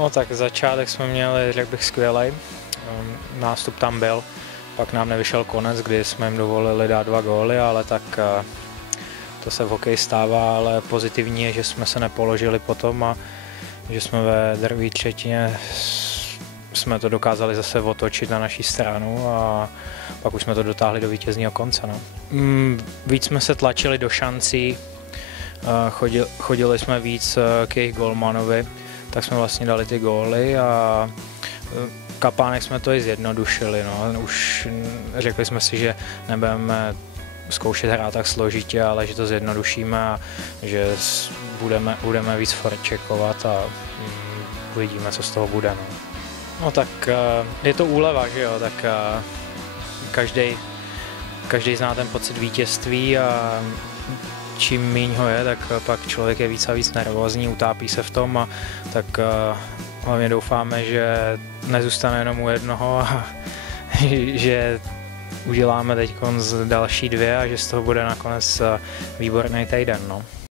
No tak začátek jsme měli, řekl bych, skvělej. Nástup tam byl, pak nám nevyšel konec, kdy jsme jim dovolili dát 2 góly, ale tak to se v hokeji stává, ale pozitivní je, že jsme se nepoložili potom a že jsme ve druhé třetině jsme to dokázali zase otočit na naší stranu a pak už jsme to dotáhli do vítězního konce. No. Víc jsme se tlačili do šancí, chodili jsme víc k jejich golmanovi, tak jsme vlastně dali ty góly a kapánek jsme to i zjednodušili. No. Už řekli jsme si, že nebudeme zkoušet hrát tak složitě, ale že to zjednodušíme a že budeme víc forečekovat a uvidíme, co z toho bude. No. No tak je to úleva, že jo, tak každý zná ten pocit vítězství a čím míň ho je, tak pak člověk je víc a víc nervózní, utápí se v tom a tak hlavně doufáme, že nezůstane jenom u jednoho a že uděláme teď další 2 a že z toho bude nakonec výborný týden. No.